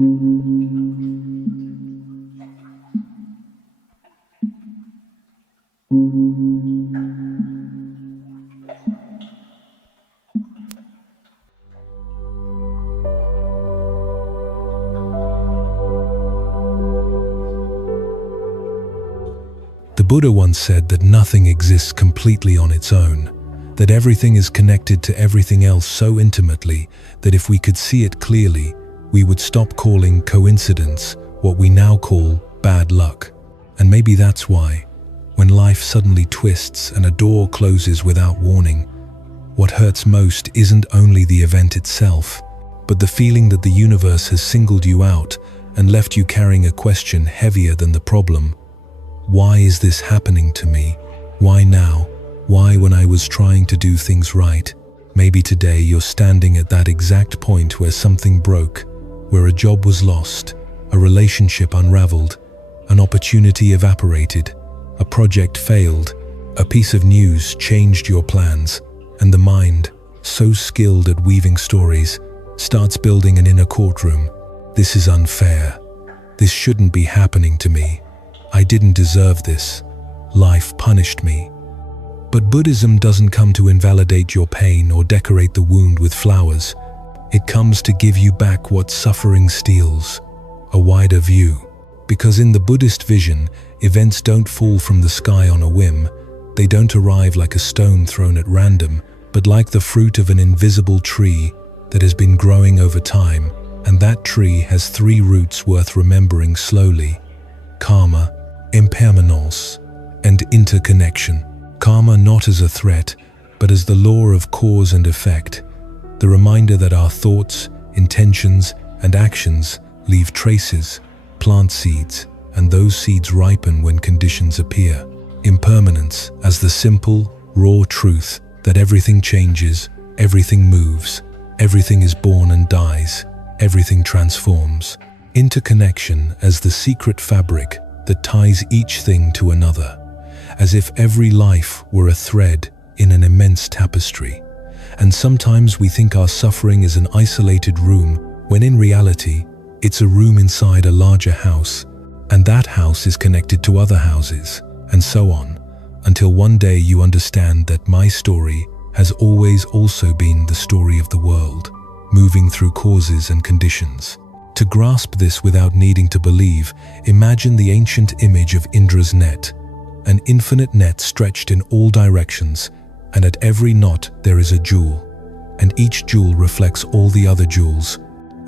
The Buddha once said that nothing exists completely on its own, that everything is connected to everything else so intimately that if we could see it clearly, we would stop calling coincidence what we now call bad luck. And maybe that's why, when life suddenly twists and a door closes without warning, what hurts most isn't only the event itself, but the feeling that the universe has singled you out and left you carrying a question heavier than the problem. Why is this happening to me? Why now? Why when I was trying to do things right? Maybe today you're standing at that exact point where something broke, where a job was lost, a relationship unraveled, an opportunity evaporated, a project failed, a piece of news changed your plans, and the mind, so skilled at weaving stories, starts building an inner courtroom. This is unfair. This shouldn't be happening to me. I didn't deserve this. Life punished me. But Buddhism doesn't come to invalidate your pain or decorate the wound with flowers. It comes to give you back what suffering steals, a wider view. Because in the Buddhist vision, events don't fall from the sky on a whim. They don't arrive like a stone thrown at random, but like the fruit of an invisible tree that has been growing over time. And that tree has 3 roots worth remembering slowly: karma, impermanence, and interconnection. Karma not as a threat, but as the law of cause and effect, the reminder that our thoughts, intentions, and actions leave traces, plant seeds, and those seeds ripen when conditions appear. Impermanence as the simple, raw truth that everything changes, everything moves, everything is born and dies, everything transforms. Interconnection as the secret fabric that ties each thing to another, as if every life were a thread in an immense tapestry. And sometimes we think our suffering is an isolated room, when in reality, it's a room inside a larger house, and that house is connected to other houses, and so on, until one day you understand that my story has always also been the story of the world, moving through causes and conditions. To grasp this without needing to believe, imagine the ancient image of Indra's net, an infinite net stretched in all directions, and at every knot there is a jewel, and each jewel reflects all the other jewels,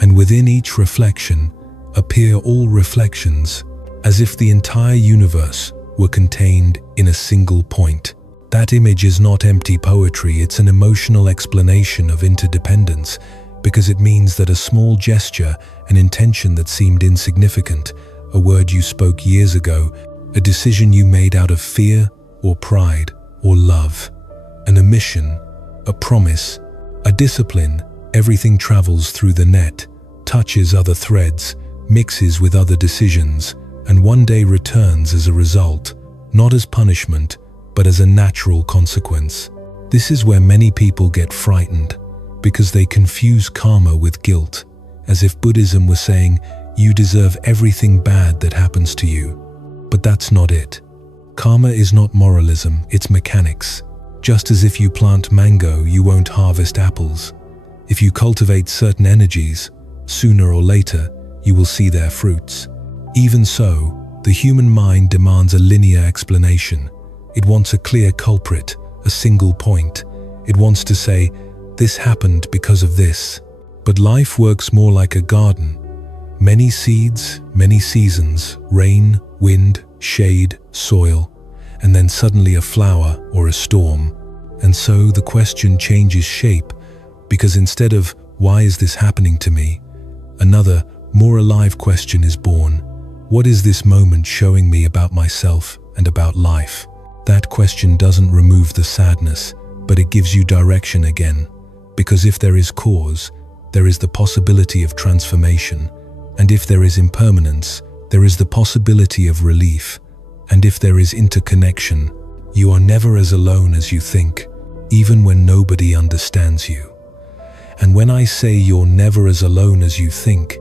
and within each reflection appear all reflections, as if the entire universe were contained in a single point. That image is not empty poetry, it's an emotional explanation of interdependence, because it means that a small gesture, an intention that seemed insignificant, a word you spoke years ago, a decision you made out of fear or pride or love, an omission, a promise, a discipline, everything travels through the net, touches other threads, mixes with other decisions, and one day returns as a result, not as punishment, but as a natural consequence. This is where many people get frightened, because they confuse karma with guilt, as if Buddhism was saying, you deserve everything bad that happens to you. But that's not it. Karma is not moralism, it's mechanics. Just as if you plant mango, you won't harvest apples. If you cultivate certain energies, sooner or later, you will see their fruits. Even so, the human mind demands a linear explanation. It wants a clear culprit, a single point. It wants to say, this happened because of this. But life works more like a garden. Many seeds, many seasons, rain, wind, shade, soil, and then suddenly a flower or a storm. And so the question changes shape, because instead of, why is this happening to me? Another, more alive question is born. What is this moment showing me about myself and about life? That question doesn't remove the sadness, but it gives you direction again. Because if there is cause, there is the possibility of transformation. And if there is impermanence, there is the possibility of relief. And if there is interconnection, you are never as alone as you think, even when nobody understands you. And when I say you're never as alone as you think,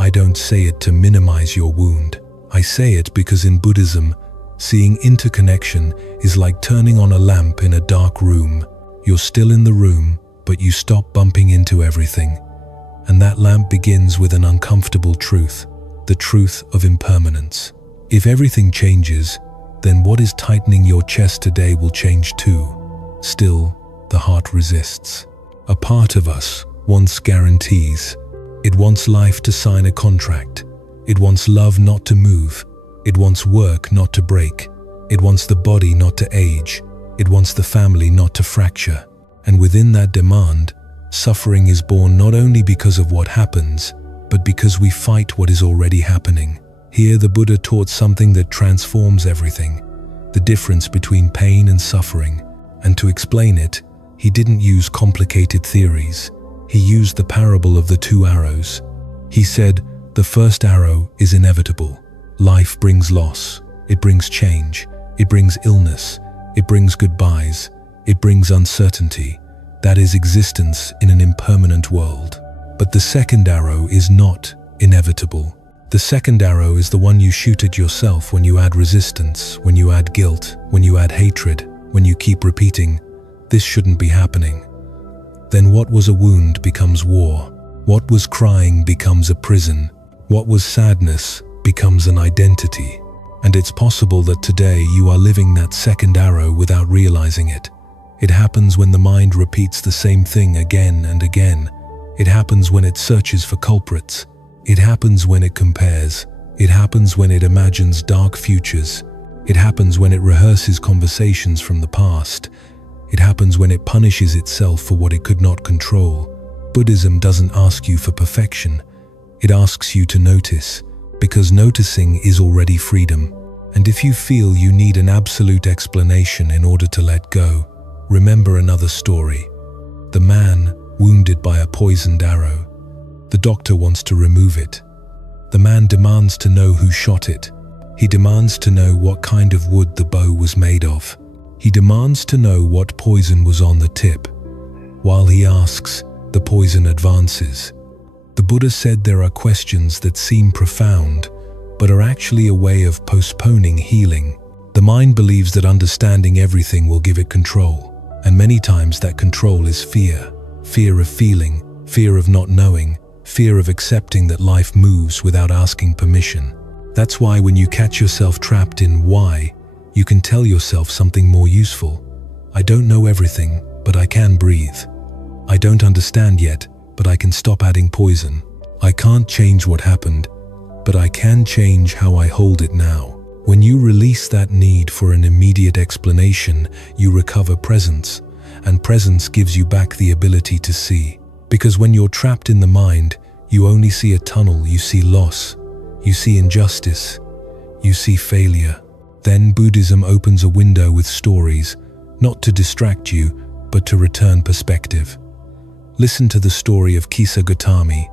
I don't say it to minimize your wound. I say it because in Buddhism, seeing interconnection is like turning on a lamp in a dark room. You're still in the room, but you stop bumping into everything. And that lamp begins with an uncomfortable truth, the truth of impermanence. If everything changes, then what is tightening your chest today will change too. Still, the heart resists. A part of us wants guarantees. It wants life to sign a contract. It wants love not to move. It wants work not to break. It wants the body not to age. It wants the family not to fracture. And within that demand, suffering is born not only because of what happens, but because we fight what is already happening. Here the Buddha taught something that transforms everything, the difference between pain and suffering. And to explain it, he didn't use complicated theories. He used the parable of the two arrows. He said, the first arrow is inevitable. Life brings loss. It brings change. It brings illness. It brings goodbyes. It brings uncertainty. That is existence in an impermanent world. But the second arrow is not inevitable. The second arrow is the one you shoot at yourself when you add resistance, when you add guilt, when you add hatred, when you keep repeating, this shouldn't be happening. Then what was a wound becomes war. What was crying becomes a prison. What was sadness becomes an identity. And it's possible that today you are living that second arrow without realizing it. It happens when the mind repeats the same thing again and again. It happens when it searches for culprits. It happens when it compares. It happens when it imagines dark futures. It happens when it rehearses conversations from the past. It happens when it punishes itself for what it could not control. Buddhism doesn't ask you for perfection. It asks you to notice, because noticing is already freedom. And if you feel you need an absolute explanation in order to let go, remember another story. The man wounded by a poisoned arrow. The doctor wants to remove it. The man demands to know who shot it. He demands to know what kind of wood the bow was made of. He demands to know what poison was on the tip. While he asks, the poison advances. The Buddha said there are questions that seem profound, but are actually a way of postponing healing. The mind believes that understanding everything will give it control, and many times that control is fear. Fear of feeling, fear of not knowing, fear of accepting that life moves without asking permission. That's why when you catch yourself trapped in why, you can tell yourself something more useful. I don't know everything, but I can breathe. I don't understand yet, but I can stop adding poison. I can't change what happened, but I can change how I hold it now. When you release that need for an immediate explanation, you recover presence, and presence gives you back the ability to see. Because when you're trapped in the mind, you only see a tunnel, you see loss, you see injustice, you see failure. Then Buddhism opens a window with stories, not to distract you, but to return perspective. Listen to the story of Kisa Gautami.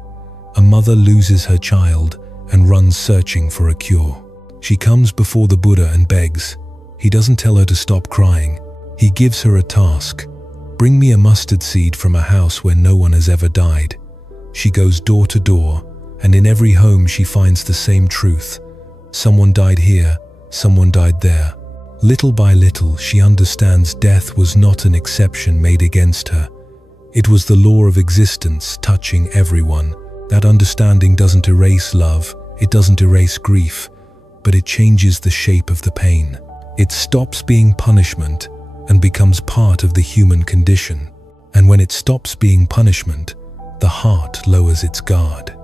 A mother loses her child and runs searching for a cure. She comes before the Buddha and begs. He doesn't tell her to stop crying. He gives her a task. Bring me a mustard seed from a house where no one has ever died. She goes door to door, and in every home she finds the same truth. Someone died here, someone died there. Little by little, she understands death was not an exception made against her. It was the law of existence touching everyone. That understanding doesn't erase love, it doesn't erase grief, but it changes the shape of the pain. It stops being punishment and becomes part of the human condition. And when it stops being punishment, the heart lowers its guard.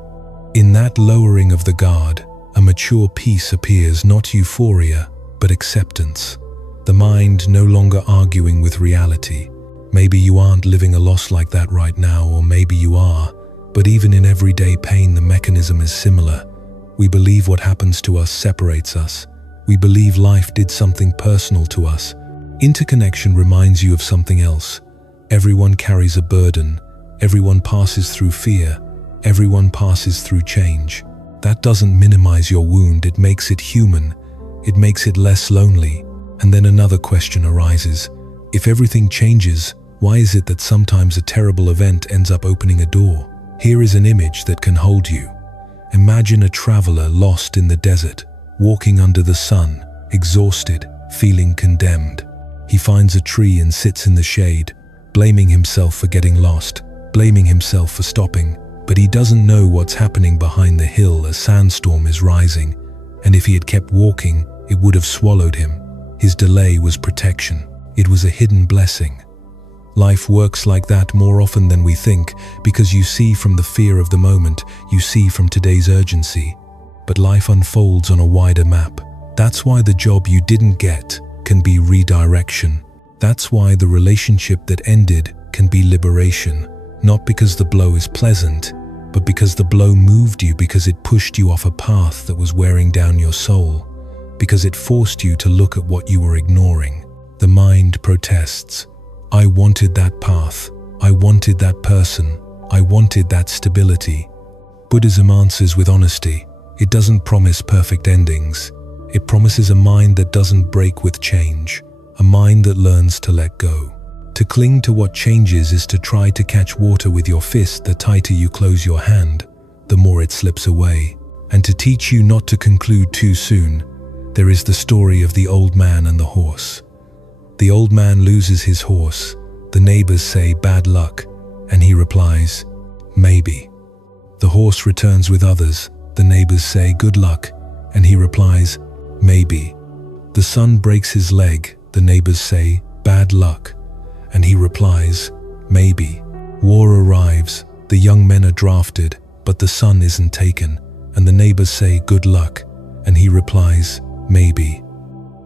In that lowering of the guard, a mature peace appears, not euphoria, but acceptance. The mind no longer arguing with reality. Maybe you aren't living a loss like that right now, or maybe you are, but even in everyday pain the mechanism is similar. We believe what happens to us separates us. We believe life did something personal to us. Interconnection reminds you of something else. Everyone carries a burden. Everyone passes through fear. Everyone passes through change. That doesn't minimize your wound, it makes it human. It makes it less lonely. And then another question arises. If everything changes, why is it that sometimes a terrible event ends up opening a door? Here is an image that can hold you. Imagine a traveler lost in the desert, walking under the sun, exhausted, feeling condemned. He finds a tree and sits in the shade, blaming himself for getting lost, blaming himself for stopping. But he doesn't know what's happening behind the hill. A sandstorm is rising, and if he had kept walking, it would have swallowed him. His delay was protection. It was a hidden blessing. Life works like that more often than we think, because you see from the fear of the moment, you see from today's urgency. But life unfolds on a wider map. That's why the job you didn't get can be redirection. That's why the relationship that ended can be liberation. Not because the blow is pleasant, but because the blow moved you, because it pushed you off a path that was wearing down your soul, because it forced you to look at what you were ignoring. The mind protests. I wanted that path. I wanted that person. I wanted that stability. Buddhism answers with honesty. It doesn't promise perfect endings. It promises a mind that doesn't break with change, a mind that learns to let go. To cling to what changes is to try to catch water with your fist. The tighter you close your hand, the more it slips away. And to teach you not to conclude too soon, there is the story of the old man and the horse. The old man loses his horse. The neighbors say, "Bad luck," and he replies, "Maybe." The horse returns with others. The neighbors say, "Good luck," and he replies, "Maybe." The son breaks his leg. The neighbors say, "Bad luck," and he replies, "Maybe." War arrives. The young men are drafted, but the son isn't taken, and the neighbors say, "Good luck," and he replies, "Maybe."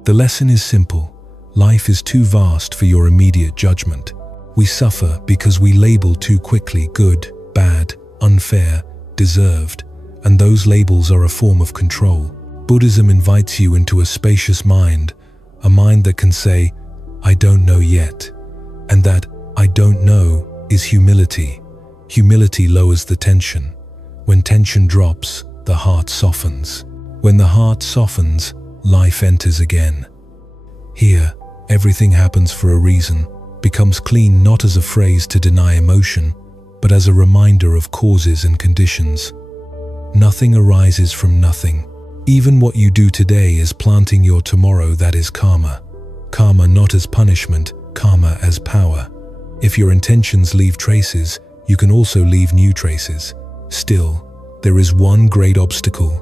The lesson is simple. Life is too vast for your immediate judgment. We suffer because we label too quickly good, bad, unfair, deserved, and those labels are a form of control. Buddhism invites you into a spacious mind, a mind that can say, "I don't know yet," and that "I don't know" is humility. Humility lowers the tension. When tension drops, the heart softens. When the heart softens, life enters again. Here, everything happens for a reason, becomes clean not as a phrase to deny emotion, but as a reminder of causes and conditions. Nothing arises from nothing. Even what you do today is planting your tomorrow. That is karma. Karma not as punishment, karma as power. If your intentions leave traces, you can also leave new traces. Still, there is one great obstacle: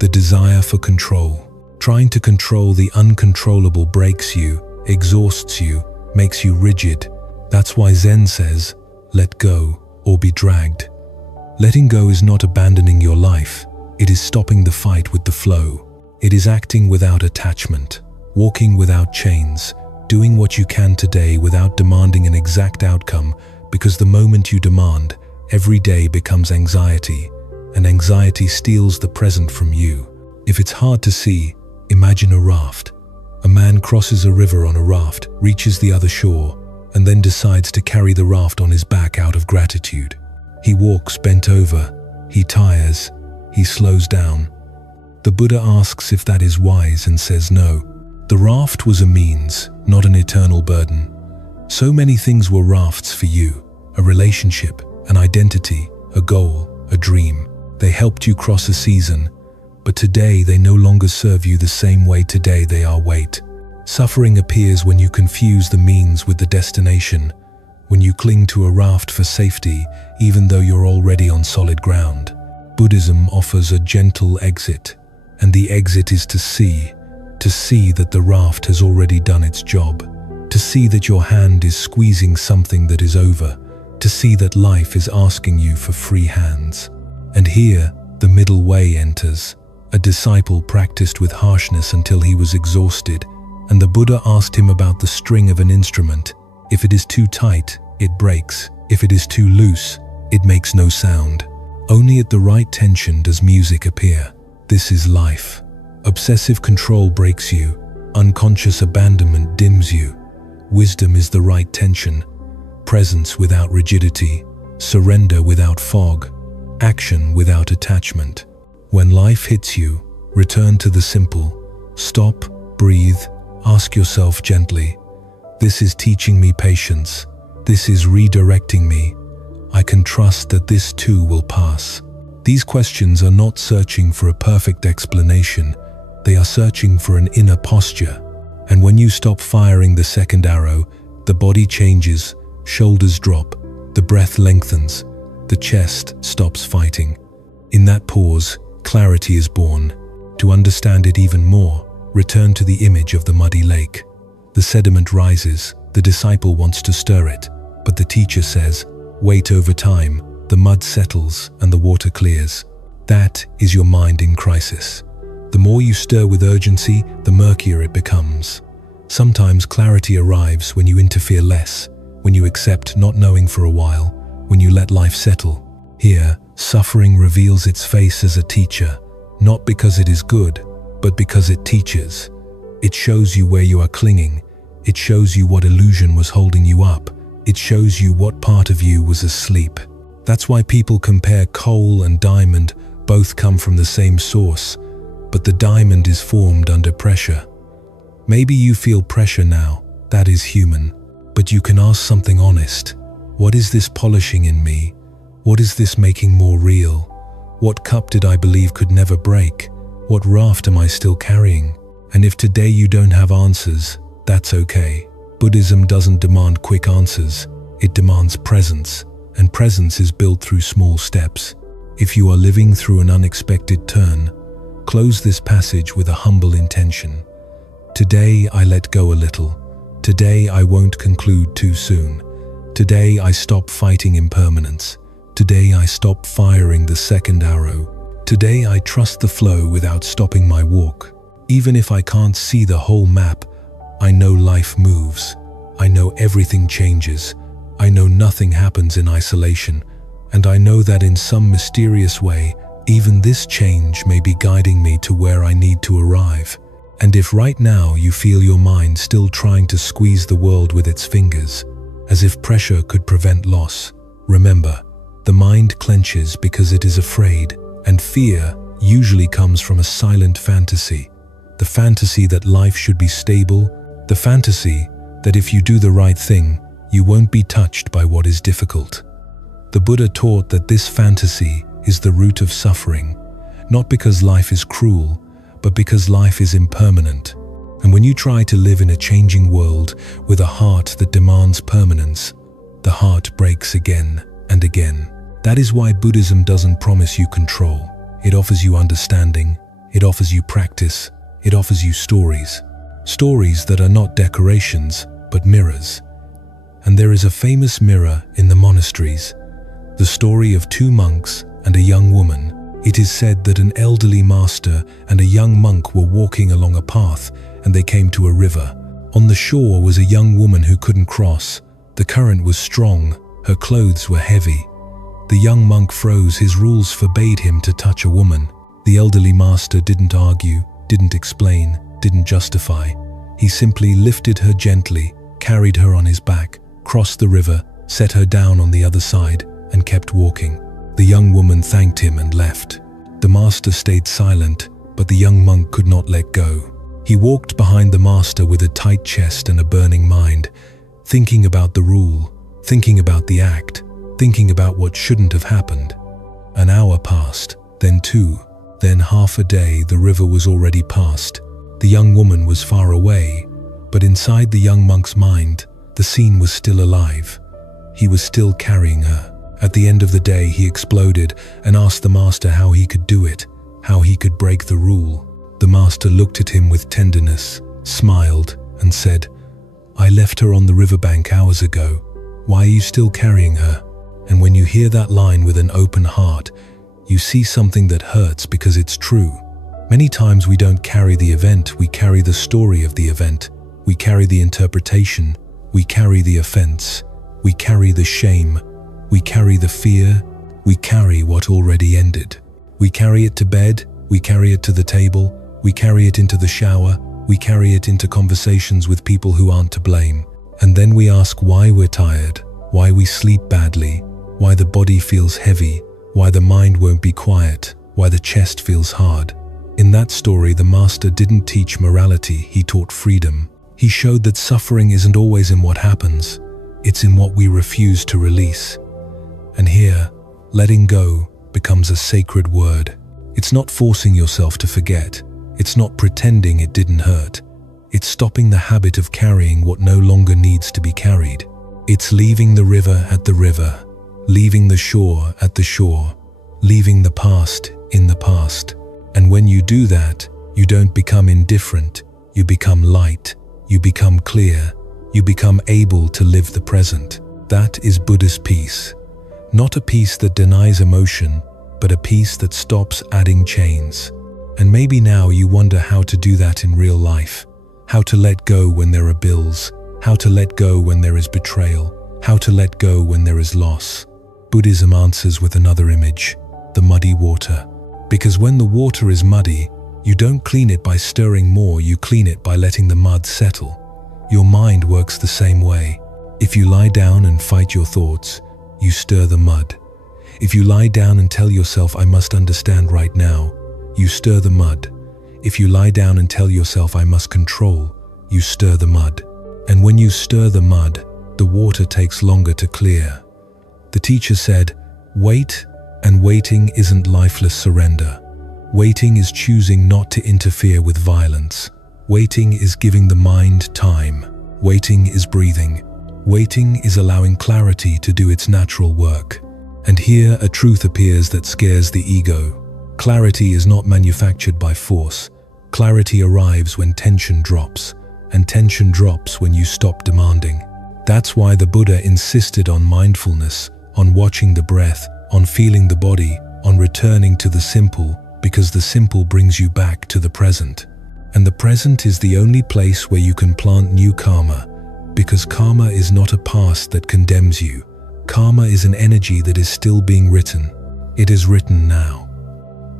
the desire for control. Trying to control the uncontrollable breaks you, exhausts you, makes you rigid. That's why Zen says, let go or be dragged. Letting go is not abandoning your life. It is stopping the fight with the flow. It is acting without attachment, walking without chains, doing what you can today without demanding an exact outcome, because the moment you demand, every day becomes anxiety, and anxiety steals the present from you. If it's hard to see, imagine a raft. A man crosses a river on a raft, reaches the other shore, and then decides to carry the raft on his back out of gratitude. He walks bent over, he tires, he slows down. The Buddha asks if that is wise and says no. The raft was a means, not an eternal burden. So many things were rafts for you: a relationship, an identity, a goal, a dream. They helped you cross a season, but today they no longer serve you the same way. Today they are weight. Suffering appears when you confuse the means with the destination, when you cling to a raft for safety even though you're already on solid ground. Buddhism offers a gentle exit, and the exit is to see that the raft has already done its job, to see that your hand is squeezing something that is over, to see that life is asking you for free hands. And here, the middle way enters. A disciple practiced with harshness until he was exhausted, and the Buddha asked him about the string of an instrument. If it is too tight, it breaks. If it is too loose, it makes no sound. Only at the right tension does music appear. This is life. Obsessive control breaks you. Unconscious abandonment dims you. Wisdom is the right tension. Presence without rigidity. Surrender without fog. Action without attachment. When life hits you, return to the simple. Stop, breathe, ask yourself gently, this is teaching me patience. This is redirecting me. I can trust that this too will pass. These questions are not searching for a perfect explanation. They are searching for an inner posture. And when you stop firing the second arrow, the body changes, shoulders drop, the breath lengthens, the chest stops fighting. In that pause, clarity is born. To understand it even more, return to the image of the muddy lake. The sediment rises, the disciple wants to stir it, but the teacher says, wait. Over time, the mud settles and the water clears. That is your mind in crisis. The more you stir with urgency, the murkier it becomes. Sometimes clarity arrives when you interfere less, when you accept not knowing for a while, when you let life settle. Here, suffering reveals its face as a teacher, not because it is good, but because it teaches. It shows you where you are clinging. It shows you what illusion was holding you up. It shows you what part of you was asleep. That's why people compare coal and diamond. Both come from the same source, but the diamond is formed under pressure. Maybe you feel pressure now. That is human. But you can ask something honest. What is this polishing in me? What is this making more real? What cup did I believe could never break? What raft am I still carrying? And if today you don't have answers, that's okay. Buddhism doesn't demand quick answers. It demands presence, and presence is built through small steps. If you are living through an unexpected turn, close this passage with a humble intention. Today I let go a little. Today I won't conclude too soon. Today I stop fighting impermanence. Today I stop firing the second arrow. Today I trust the flow without stopping my walk. Even if I can't see the whole map, I know life moves. I know everything changes. I know nothing happens in isolation. And I know that in some mysterious way, even this change may be guiding me to where I need to arrive. And if right now you feel your mind still trying to squeeze the world with its fingers, as if pressure could prevent loss, remember, the mind clenches because it is afraid, and fear usually comes from a silent fantasy. The fantasy that life should be stable, the fantasy that if you do the right thing, you won't be touched by what is difficult. The Buddha taught that this fantasy is the root of suffering, not because life is cruel, but because life is impermanent. And when you try to live in a changing world with a heart that demands permanence, the heart breaks again and again. That is why Buddhism doesn't promise you control. It offers you understanding. It offers you practice. It offers you stories. Stories that are not decorations, but mirrors. And there is a famous mirror in the monasteries. The story of two monks and a young woman. It is said that an elderly master and a young monk were walking along a path, and they came to a river. On the shore was a young woman who couldn't cross. The current was strong. Her clothes were heavy. The young monk froze. His rules forbade him to touch a woman. The elderly master didn't argue, didn't explain, didn't justify. He simply lifted her gently, carried her on his back, crossed the river, set her down on the other side, and kept walking. The young woman thanked him and left. The master stayed silent, but the young monk could not let go. He walked behind the master with a tight chest and a burning mind, thinking about the rule, thinking about the act, thinking about what shouldn't have happened. An hour passed, then two, then half a day. The river was already past. The young woman was far away, but inside the young monk's mind, the scene was still alive. He was still carrying her. At the end of the day, he exploded and asked the master how he could do it, how he could break the rule. The master looked at him with tenderness, smiled, and said, "I left her on the riverbank hours ago. Why are you still carrying her?" And when you hear that line with an open heart, you see something that hurts because it's true. Many times we don't carry the event, we carry the story of the event. We carry the interpretation. We carry the offense. We carry the shame. We carry the fear. We carry what already ended. We carry it to bed. We carry it to the table. We carry it into the shower. We carry it into conversations with people who aren't to blame. And then we ask why we're tired, why we sleep badly, why the body feels heavy, why the mind won't be quiet, why the chest feels hard. In that story, the master didn't teach morality, he taught freedom. He showed that suffering isn't always in what happens, it's in what we refuse to release. And here, letting go becomes a sacred word. It's not forcing yourself to forget. It's not pretending it didn't hurt. It's stopping the habit of carrying what no longer needs to be carried. It's leaving the river at the river, leaving the shore at the shore, leaving the past in the past. And when you do that, you don't become indifferent. You become light. You become clear. You become able to live the present. That is Buddhist peace. Not a peace that denies emotion, but a peace that stops adding chains. And maybe now you wonder how to do that in real life. How to let go when there are bills. How to let go when there is betrayal. How to let go when there is loss. Buddhism answers with another image, the muddy water. Because when the water is muddy, you don't clean it by stirring more, you clean it by letting the mud settle. Your mind works the same way. If you lie down and fight your thoughts, you stir the mud. If you lie down and tell yourself, I must understand right now, you stir the mud. If you lie down and tell yourself, I must control, you stir the mud. And when you stir the mud, the water takes longer to clear. The teacher said, wait, and waiting isn't lifeless surrender. Waiting is choosing not to interfere with violence. Waiting is giving the mind time. Waiting is breathing. Waiting is allowing clarity to do its natural work. And here a truth appears that scares the ego. Clarity is not manufactured by force. Clarity arrives when tension drops, and tension drops when you stop demanding. That's why the Buddha insisted on mindfulness, on watching the breath, on feeling the body, on returning to the simple, because the simple brings you back to the present. And the present is the only place where you can plant new karma, because karma is not a past that condemns you. Karma is an energy that is still being written. It is written now.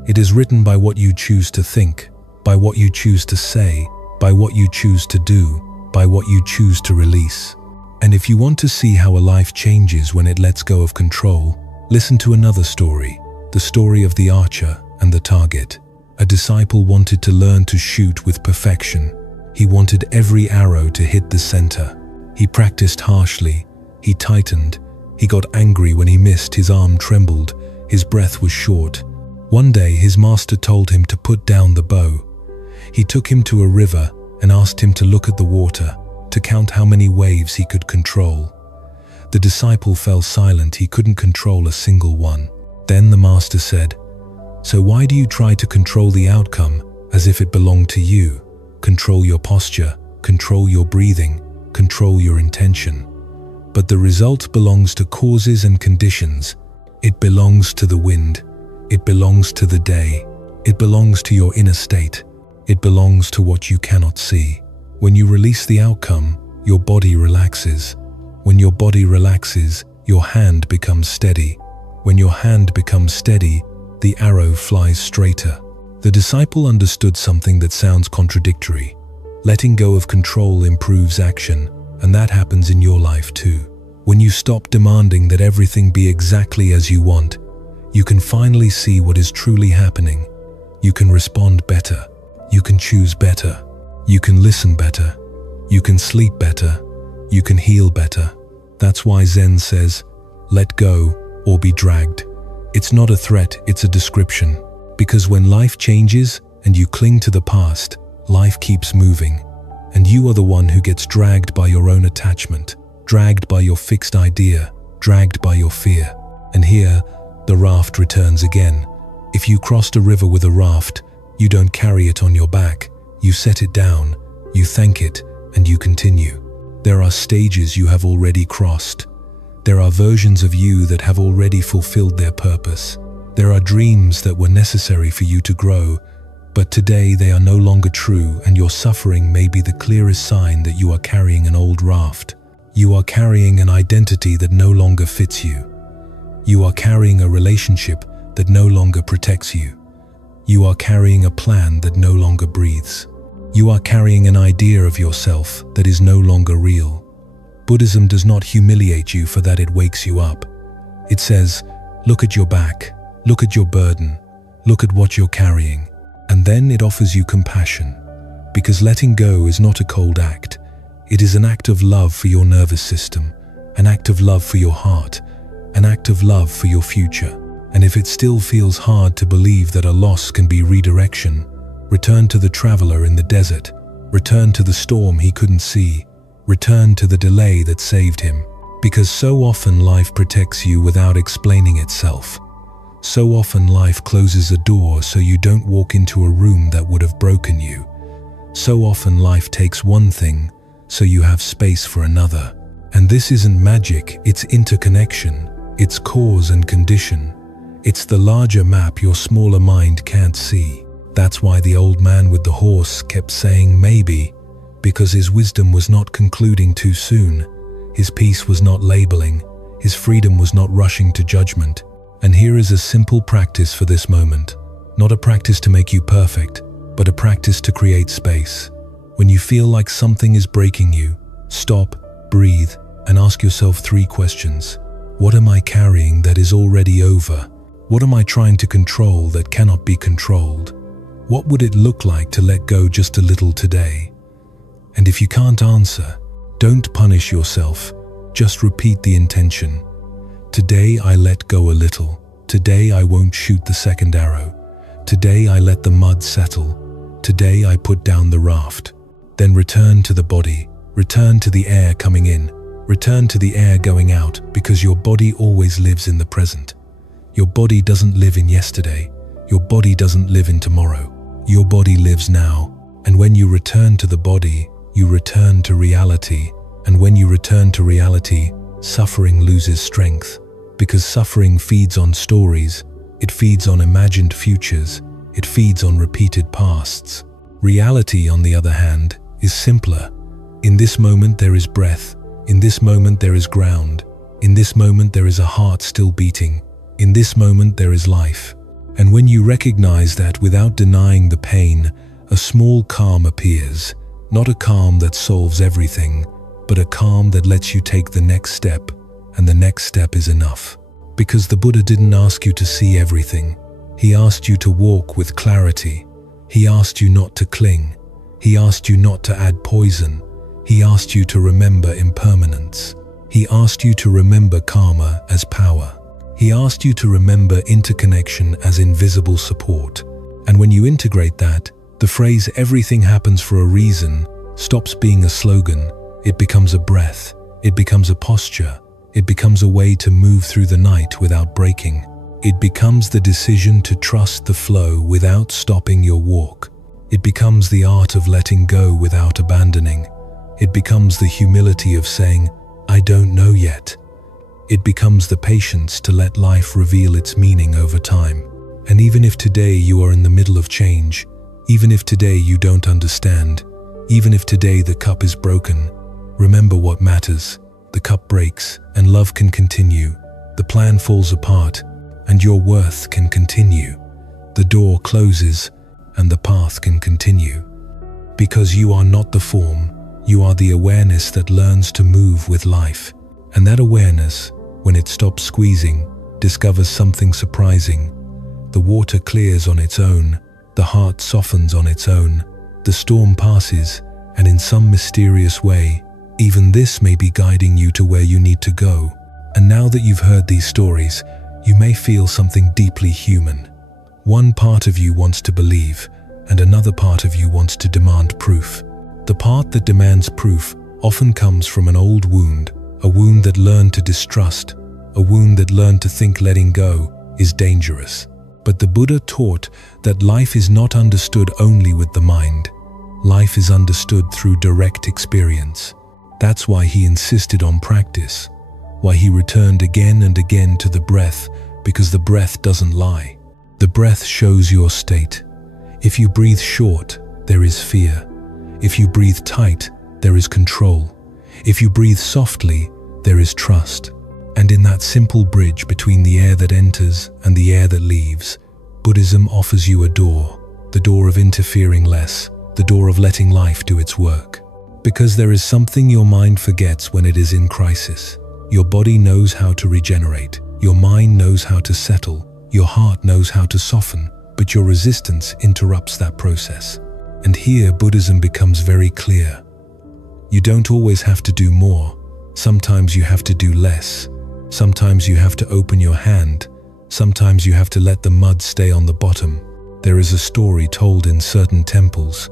It is written by what you choose to think, by what you choose to say, by what you choose to do, by what you choose to release. And if you want to see how a life changes when it lets go of control, listen to another story, the story of the archer and the target. A disciple wanted to learn to shoot with perfection. He wanted every arrow to hit the center. He practiced harshly. He tightened. He got angry when he missed. His arm trembled. His breath was short. One day, his master told him to put down the bow. He took him to a river and asked him to look at the water, to count how many waves he could control. The disciple fell silent. He couldn't control a single one. Then the master said, "So why do you try to control the outcome as if it belonged to you? Control your posture, control your breathing, control your intention. But the result belongs to causes and conditions. It belongs to the wind. It belongs to the day. It belongs to your inner state. It belongs to what you cannot see. When you release the outcome, your body relaxes. When your body relaxes, your hand becomes steady. When your hand becomes steady, the arrow flies straighter." The disciple understood something that sounds contradictory. Letting go of control improves action, and that happens in your life too. When you stop demanding that everything be exactly as you want, you can finally see what is truly happening. You can respond better. You can choose better. You can listen better. You can sleep better. You can heal better. That's why Zen says, let go or be dragged. It's not a threat, it's a description. Because when life changes and you cling to the past, life keeps moving. And you are the one who gets dragged by your own attachment, dragged by your fixed idea, dragged by your fear. And here, the raft returns again. If you crossed a river with a raft, you don't carry it on your back. You set it down, you thank it, and you continue. There are stages you have already crossed. There are versions of you that have already fulfilled their purpose. There are dreams that were necessary for you to grow, but today they are no longer true, and your suffering may be the clearest sign that you are carrying an old raft. You are carrying an identity that no longer fits you. You are carrying a relationship that no longer protects you. You are carrying a plan that no longer breathes. You are carrying an idea of yourself that is no longer real. Buddhism does not humiliate you for that, it wakes you up. It says, look at your back, look at your burden, look at what you're carrying. And then it offers you compassion. Because letting go is not a cold act. It is an act of love for your nervous system, an act of love for your heart, an act of love for your future. And if it still feels hard to believe that a loss can be redirection, return to the traveler in the desert, return to the storm he couldn't see, return to the delay that saved him. Because so often life protects you without explaining itself. So often life closes a door so you don't walk into a room that would have broken you. So often life takes one thing so you have space for another. And this isn't magic, it's interconnection. It's cause and condition. It's the larger map your smaller mind can't see. That's why the old man with the horse kept saying maybe, because his wisdom was not concluding too soon. His peace was not labeling. His freedom was not rushing to judgment. And here is a simple practice for this moment. Not a practice to make you perfect, but a practice to create space. When you feel like something is breaking you, stop, breathe, and ask yourself 3 questions. What am I carrying that is already over? What am I trying to control that cannot be controlled? What would it look like to let go just a little today? And if you can't answer, don't punish yourself. Just repeat the intention. Today I let go a little. Today I won't shoot the second arrow. Today I let the mud settle. Today I put down the raft. Then return to the body. Return to the air coming in. Return to the air going out, because your body always lives in the present. Your body doesn't live in yesterday. Your body doesn't live in tomorrow. Your body lives now. And when you return to the body, you return to reality. And when you return to reality, suffering loses strength. Because suffering feeds on stories, it feeds on imagined futures, it feeds on repeated pasts. Reality, on the other hand, is simpler. In this moment there is breath. In this moment there is ground. In this moment there is a heart still beating. In this moment there is life. And when you recognize that without denying the pain, a small calm appears. Not a calm that solves everything, but a calm that lets you take the next step, and the next step is enough. Because the Buddha didn't ask you to see everything. He asked you to walk with clarity. He asked you not to cling. He asked you not to add poison. He asked you to remember impermanence. He asked you to remember karma as power. He asked you to remember interconnection as invisible support. And when you integrate that, the phrase "everything happens for a reason" stops being a slogan. It becomes a breath. It becomes a posture. It becomes a way to move through the night without breaking. It becomes the decision to trust the flow without stopping your walk. It becomes the art of letting go without abandoning. It becomes the humility of saying, "I don't know yet." It becomes the patience to let life reveal its meaning over time. And even if today you are in the middle of change, even if today you don't understand, even if today the cup is broken, remember what matters. The cup breaks and love can continue. The plan falls apart and your worth can continue. The door closes and the path can continue. Because you are not the form, you are the awareness that learns to move with life. And that awareness, when it stops squeezing, discovers something surprising. The water clears on its own, the heart softens on its own, the storm passes, and in some mysterious way, even this may be guiding you to where you need to go. And now that you've heard these stories, you may feel something deeply human. One part of you wants to believe, and another part of you wants to demand proof. The part that demands proof often comes from an old wound, a wound that learned to distrust, a wound that learned to think letting go is dangerous. But the Buddha taught that life is not understood only with the mind. Life is understood through direct experience. That's why he insisted on practice, why he returned again and again to the breath, because the breath doesn't lie. The breath shows your state. If you breathe short, there is fear. If you breathe tight, there is control. If you breathe softly, there is trust. And in that simple bridge between the air that enters and the air that leaves, Buddhism offers you a door, the door of interfering less, the door of letting life do its work. Because there is something your mind forgets when it is in crisis. Your body knows how to regenerate, your mind knows how to settle, your heart knows how to soften, but your resistance interrupts that process. And here Buddhism becomes very clear. You don't always have to do more. Sometimes you have to do less. Sometimes you have to open your hand. Sometimes you have to let the mud stay on the bottom. There is a story told in certain temples.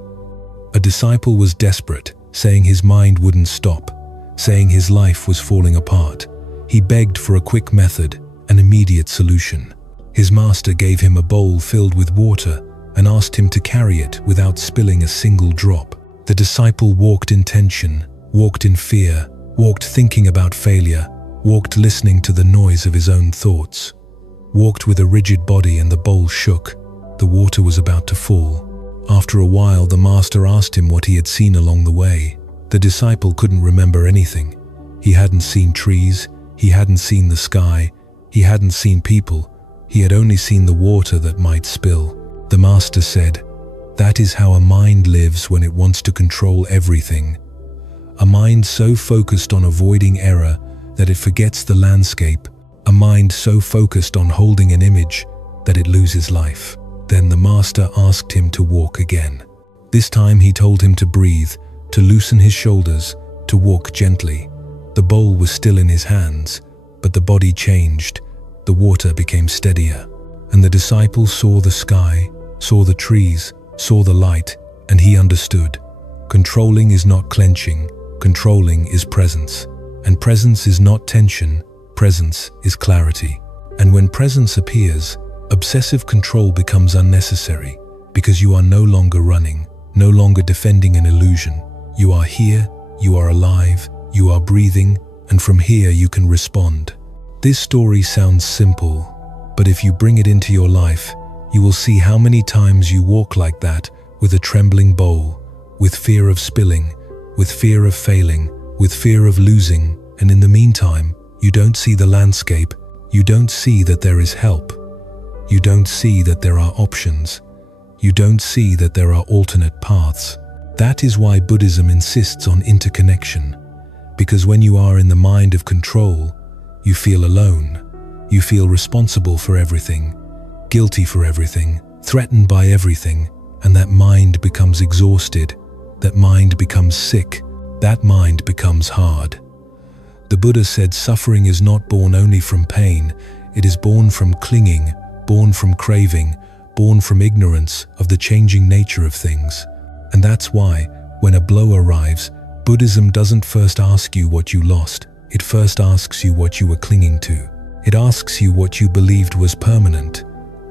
A disciple was desperate, saying his mind wouldn't stop, saying his life was falling apart. He begged for a quick method, an immediate solution. His master gave him a bowl filled with water and asked him to carry it without spilling a single drop. The disciple walked in tension, walked in fear, walked thinking about failure, walked listening to the noise of his own thoughts, walked with a rigid body, and the bowl shook. The water was about to fall. After a while, the master asked him what he had seen along the way. The disciple couldn't remember anything. He hadn't seen trees, he hadn't seen the sky, he hadn't seen people. He had only seen the water that might spill. The master said, "That is how a mind lives when it wants to control everything. A mind so focused on avoiding error that it forgets the landscape. A mind so focused on holding an image that it loses life." Then the master asked him to walk again. This time he told him to breathe, to loosen his shoulders, to walk gently. The bowl was still in his hands, but the body changed. The water became steadier, and the disciple saw the sky, saw the trees, saw the light, and he understood. Controlling is not clenching, controlling is presence. And presence is not tension, presence is clarity. And when presence appears, obsessive control becomes unnecessary, because you are no longer running, no longer defending an illusion. You are here, you are alive, you are breathing, and from here you can respond. This story sounds simple, but if you bring it into your life, you will see how many times you walk like that, with a trembling bowl, with fear of spilling, with fear of failing, with fear of losing, and in the meantime, you don't see the landscape, you don't see that there is help, you don't see that there are options, you don't see that there are alternate paths. That is why Buddhism insists on interconnection, because when you are in the mind of control, you feel alone, you feel responsible for everything, guilty for everything, threatened by everything, and that mind becomes exhausted, that mind becomes sick, that mind becomes hard. The Buddha said suffering is not born only from pain, it is born from clinging, born from craving, born from ignorance of the changing nature of things. And that's why, when a blow arrives, Buddhism doesn't first ask you what you lost, it first asks you what you were clinging to. It asks you what you believed was permanent,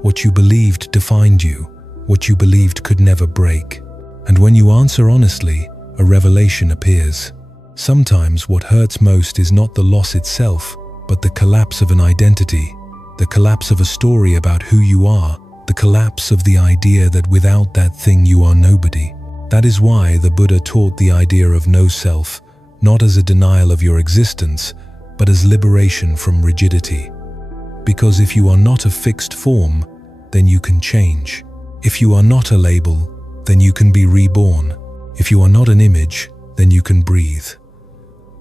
what you believed defined you, what you believed could never break. And when you answer honestly, a revelation appears. Sometimes what hurts most is not the loss itself, but the collapse of an identity, the collapse of a story about who you are, the collapse of the idea that without that thing you are nobody. That is why the Buddha taught the idea of no self, not as a denial of your existence, but as liberation from rigidity. Because if you are not a fixed form, then you can change. If you are not a label, then you can be reborn. If you are not an image, then you can breathe.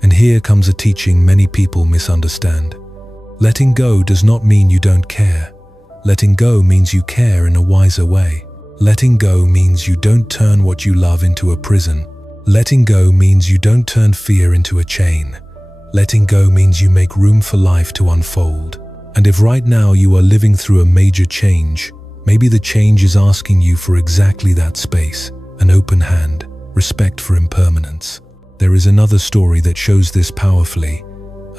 And here comes a teaching many people misunderstand. Letting go does not mean you don't care. Letting go means you care in a wiser way. Letting go means you don't turn what you love into a prison. Letting go means you don't turn fear into a chain. Letting go means you make room for life to unfold. And if right now you are living through a major change, maybe the change is asking you for exactly that space, an open hand, respect for impermanence. There is another story that shows this powerfully.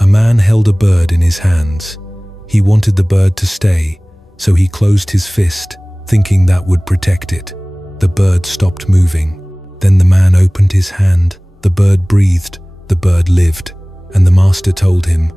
A man held a bird in his hands. He wanted the bird to stay, so he closed his fist, thinking that would protect it. The bird stopped moving. Then the man opened his hand, the bird breathed, the bird lived, and the master told him,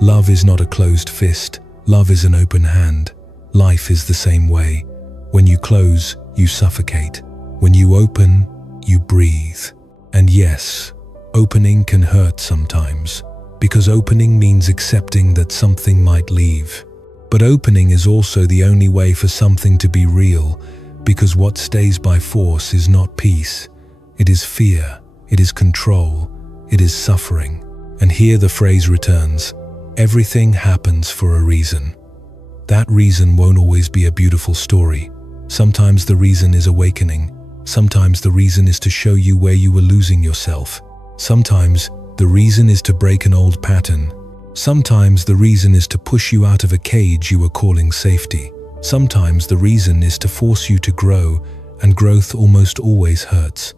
"Love is not a closed fist, love is an open hand. Life is the same way. When you close, you suffocate. When you open, you breathe." And yes, opening can hurt sometimes, because opening means accepting that something might leave. But opening is also the only way for something to be real, because what stays by force is not peace. It is fear, it is control, it is suffering. And here the phrase returns, everything happens for a reason. That reason won't always be a beautiful story. Sometimes the reason is awakening. Sometimes the reason is to show you where you were losing yourself. Sometimes the reason is to break an old pattern. Sometimes the reason is to push you out of a cage you are calling safety. Sometimes the reason is to force you to grow, and growth almost always hurts.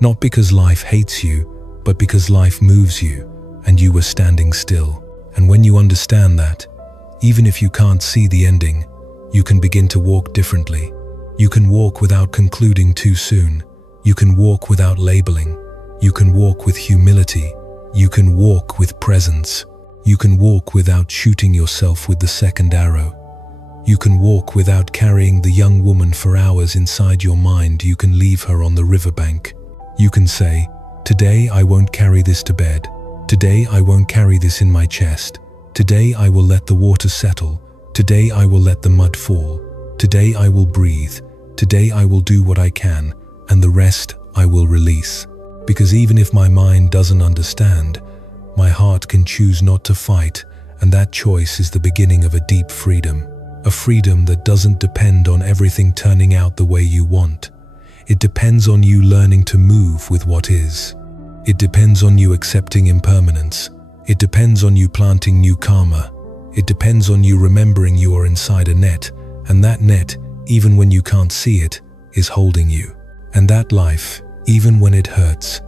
Not because life hates you, but because life moves you, and you were standing still. And when you understand that, even if you can't see the ending, you can begin to walk differently. You can walk without concluding too soon. You can walk without labeling. You can walk with humility. You can walk with presence. You can walk without shooting yourself with the second arrow. You can walk without carrying the young woman for hours inside your mind. You can leave her on the riverbank. You can say, "Today I won't carry this to bed. Today I won't carry this in my chest. Today I will let the water settle. Today I will let the mud fall. Today I will breathe. Today I will do what I can, and the rest I will release." Because even if my mind doesn't understand, my heart can choose not to fight, and that choice is the beginning of a deep freedom. A freedom that doesn't depend on everything turning out the way you want. It depends on you learning to move with what is. It depends on you accepting impermanence. It depends on you planting new karma. It depends on you remembering you are inside a net, and that net, even when you can't see it, is holding you. And that life, even when it hurts,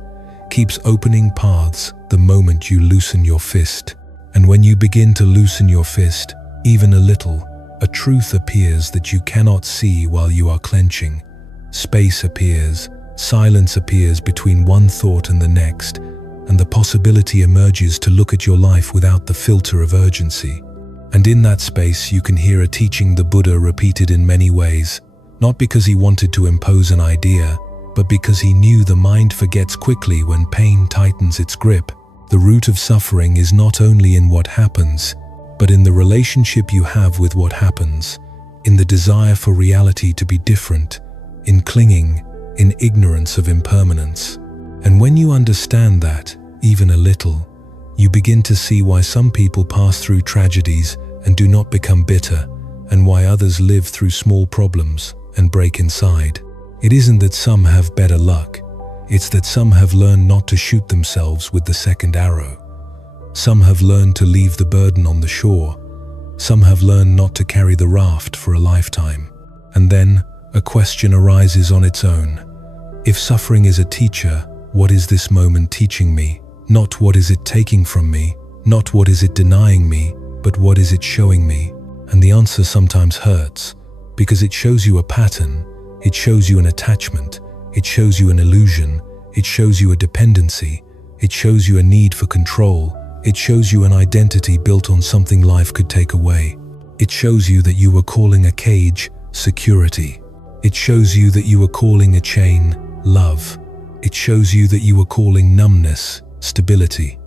keeps opening paths the moment you loosen your fist. And when you begin to loosen your fist, even a little, a truth appears that you cannot see while you are clenching. Space appears, silence appears between one thought and the next, and the possibility emerges to look at your life without the filter of urgency. And in that space you can hear a teaching the Buddha repeated in many ways, not because he wanted to impose an idea, but because he knew the mind forgets quickly when pain tightens its grip. The root of suffering is not only in what happens, but in the relationship you have with what happens, in the desire for reality to be different, in clinging, in ignorance of impermanence. And when you understand that, even a little, you begin to see why some people pass through tragedies and do not become bitter, and why others live through small problems and break inside. It isn't that some have better luck, it's that some have learned not to shoot themselves with the second arrow. Some have learned to leave the burden on the shore. Some have learned not to carry the raft for a lifetime. And then a question arises on its own. If suffering is a teacher, what is this moment teaching me? Not what is it taking from me, not what is it denying me, but what is it showing me? And the answer sometimes hurts, because it shows you a pattern, it shows you an attachment, it shows you an illusion, it shows you a dependency, it shows you a need for control, it shows you an identity built on something life could take away. It shows you that you were calling a cage security. It shows you that you were calling a chain love. It shows you that you were calling numbness stability.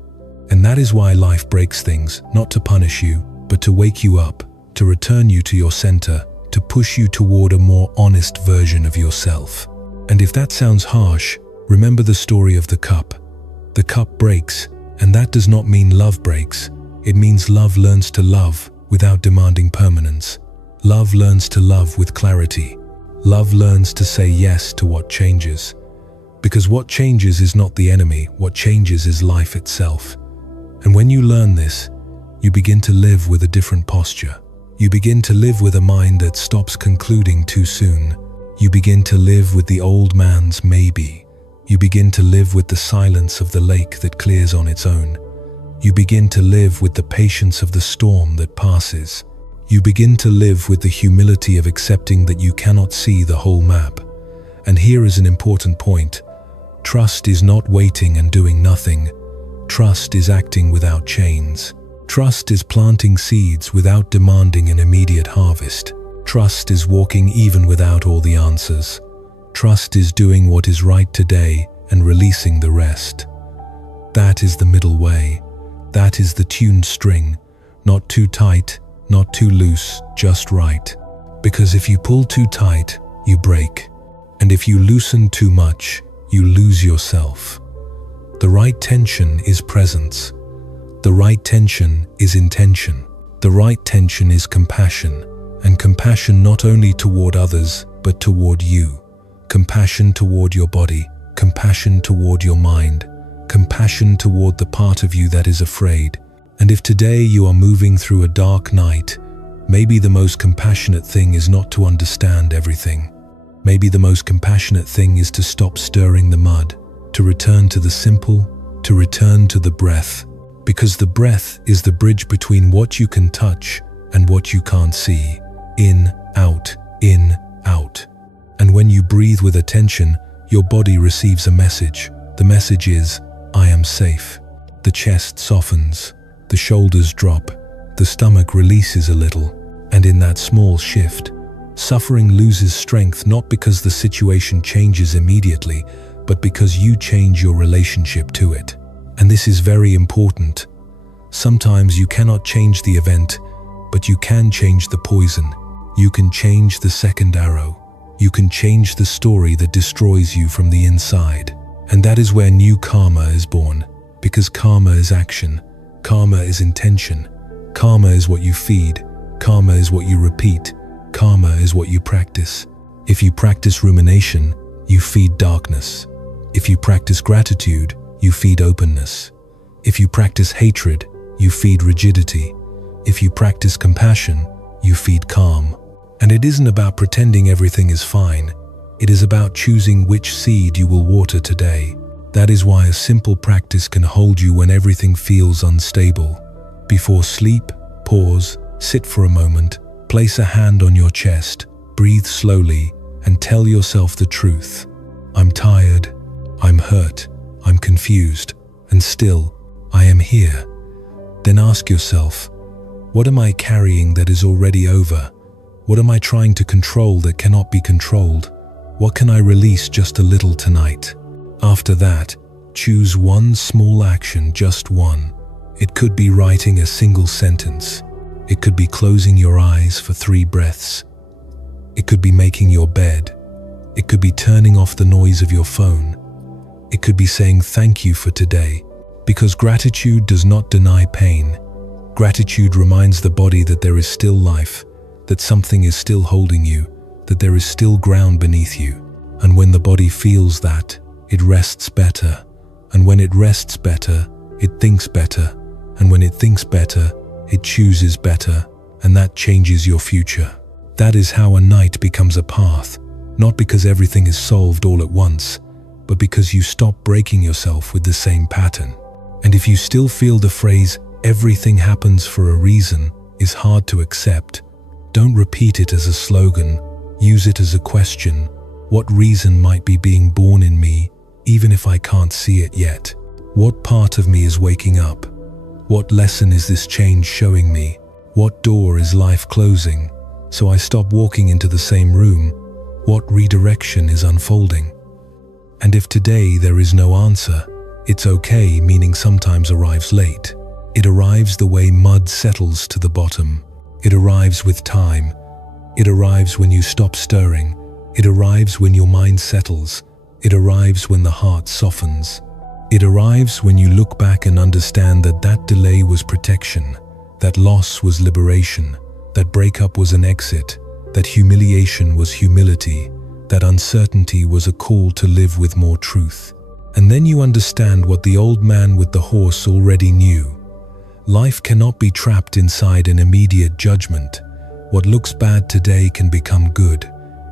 And that is why life breaks things, not to punish you, but to wake you up, to return you to your center, to push you toward a more honest version of yourself. And if that sounds harsh, remember the story of the cup. The cup breaks, and that does not mean love breaks. It means love learns to love without demanding permanence. Love learns to love with clarity. Love learns to say yes to what changes. Because what changes is not the enemy, what changes is life itself. And when you learn this, you begin to live with a different posture. You begin to live with a mind that stops concluding too soon. You begin to live with the old man's maybe. You begin to live with the silence of the lake that clears on its own. You begin to live with the patience of the storm that passes. You begin to live with the humility of accepting that you cannot see the whole map. And here is an important point. Trust is not waiting and doing nothing. Trust is acting without chains. Trust is planting seeds without demanding an immediate harvest. Trust is walking even without all the answers. Trust is doing what is right today and releasing the rest. That is the middle way. That is the tuned string. Not too tight, not too loose, just right. Because if you pull too tight, you break. And if you loosen too much, you lose yourself. The right tension is presence. The right tension is intention. The right tension is compassion. And compassion not only toward others, but toward you. Compassion toward your body. Compassion toward your mind. Compassion toward the part of you that is afraid. And if today you are moving through a dark night, maybe the most compassionate thing is not to understand everything. Maybe the most compassionate thing is to stop stirring the mud, to return to the simple, to return to the breath. Because the breath is the bridge between what you can touch and what you can't see. In, out, in, out. And when you breathe with attention, your body receives a message. The message is, I am safe. The chest softens, the shoulders drop, the stomach releases a little, and in that small shift, suffering loses strength not because the situation changes immediately, but because you change your relationship to it. And this is very important. Sometimes you cannot change the event, but you can change the poison. You can change the second arrow. You can change the story that destroys you from the inside. And that is where new karma is born. Because karma is action. Karma is intention. Karma is what you feed. Karma is what you repeat. Karma is what you practice. If you practice rumination, you feed darkness. If you practice gratitude, you feed openness. If you practice hatred, you feed rigidity. If you practice compassion, you feed calm. And it isn't about pretending everything is fine. It is about choosing which seed you will water today. That is why a simple practice can hold you when everything feels unstable. Before sleep, pause, sit for a moment, place a hand on your chest, breathe slowly, and tell yourself the truth. I'm tired, I'm hurt, I'm confused, and still, I am here. Then ask yourself, what am I carrying that is already over? What am I trying to control that cannot be controlled? What can I release just a little tonight? After that, choose one small action, just one. It could be writing a single sentence. It could be closing your eyes for 3 breaths. It could be making your bed. It could be turning off the noise of your phone. It could be saying thank you for today. Because gratitude does not deny pain. Gratitude reminds the body that there is still life, that something is still holding you, that there is still ground beneath you. And when the body feels that, it rests better. And when it rests better, it thinks better. And when it thinks better, it chooses better. And that changes your future. That is how a night becomes a path, not because everything is solved all at once, but because you stop breaking yourself with the same pattern. And if you still feel the phrase, everything happens for a reason, is hard to accept, don't repeat it as a slogan, use it as a question. What reason might be being born in me, even if I can't see it yet? What part of me is waking up? What lesson is this change showing me? What door is life closing, so I stop walking into the same room? What redirection is unfolding? And if today there is no answer, it's okay, meaning sometimes arrives late. It arrives the way mud settles to the bottom. It arrives with time. It arrives when you stop stirring. It arrives when your mind settles. It arrives when the heart softens. It arrives when you look back and understand that that delay was protection, that loss was liberation, that breakup was an exit, that humiliation was humility, that uncertainty was a call to live with more truth. And then you understand what the old man with the horse already knew. Life cannot be trapped inside an immediate judgment. What looks bad today can become good,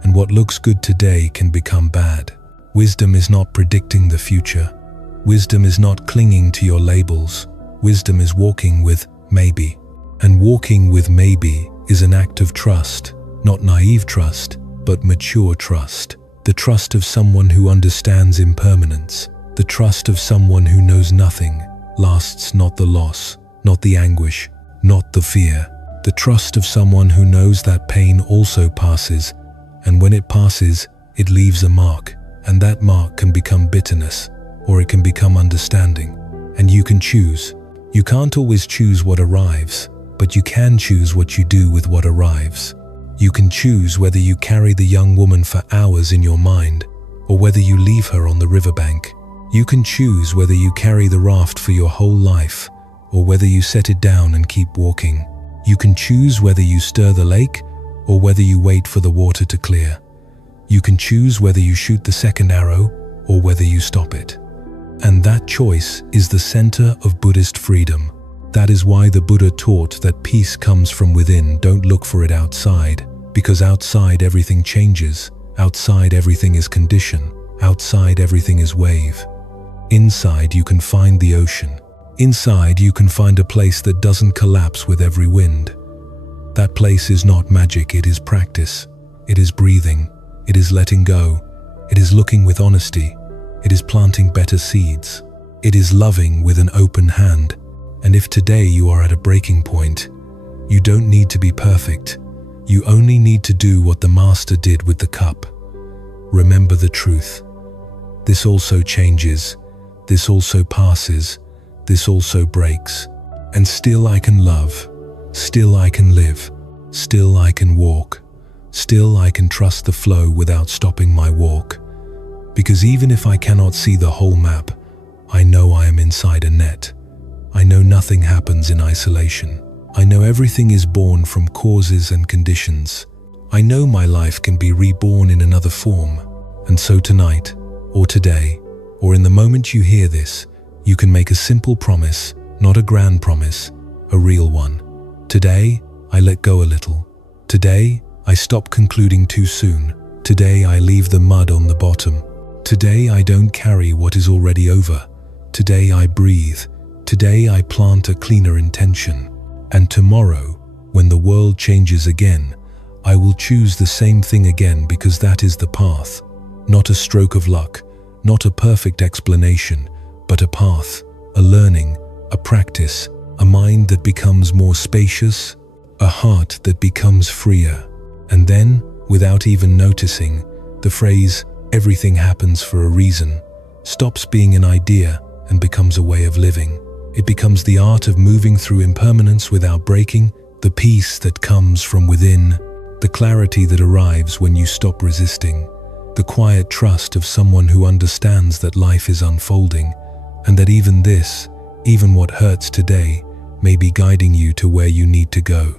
and what looks good today can become bad. Wisdom is not predicting the future. Wisdom is not clinging to your labels. Wisdom is walking with maybe. And walking with maybe is an act of trust, not naive trust, but mature trust. The trust of someone who understands impermanence. The trust of someone who knows nothing lasts, not the loss, not the anguish, not the fear. The trust of someone who knows that pain also passes, and when it passes, it leaves a mark, and that mark can become bitterness, or it can become understanding. And you can choose. You can't always choose what arrives, but you can choose what you do with what arrives. You can choose whether you carry the young woman for hours in your mind, or whether you leave her on the riverbank. You can choose whether you carry the raft for your whole life, or whether you set it down and keep walking. You can choose whether you stir the lake, or whether you wait for the water to clear. You can choose whether you shoot the second arrow, or whether you stop it. And that choice is the center of Buddhist freedom. That is why the Buddha taught that peace comes from within. Don't look for it outside, because outside everything changes. Outside everything is condition. Outside everything is wave. Inside you can find the ocean. Inside you can find a place that doesn't collapse with every wind. That place is not magic, it is practice. It is breathing. It is letting go. It is looking with honesty. It is planting better seeds. It is loving with an open hand. And if today you are at a breaking point, you don't need to be perfect. You only need to do what the Master did with the cup. Remember the truth. This also changes. This also passes. This also breaks. And still I can love. Still I can live. Still I can walk. Still I can trust the flow without stopping my walk. Because even if I cannot see the whole map, I know I am inside a net. I know nothing happens in isolation. I know everything is born from causes and conditions. I know my life can be reborn in another form. And so tonight, or today, or in the moment you hear this, you can make a simple promise, not a grand promise, a real one. Today, I let go a little. Today, I stop concluding too soon. Today, I leave the mud on the bottom. Today, I don't carry what is already over. Today, I breathe. Today, I plant a cleaner intention. And tomorrow, when the world changes again, I will choose the same thing again because that is the path. Not a stroke of luck, not a perfect explanation, but a path, a learning, a practice, a mind that becomes more spacious, a heart that becomes freer. And then, without even noticing, the phrase, "everything happens for a reason," stops being an idea and becomes a way of living. It becomes the art of moving through impermanence without breaking, the peace that comes from within, the clarity that arrives when you stop resisting, the quiet trust of someone who understands that life is unfolding, and that even this, even what hurts today, may be guiding you to where you need to go.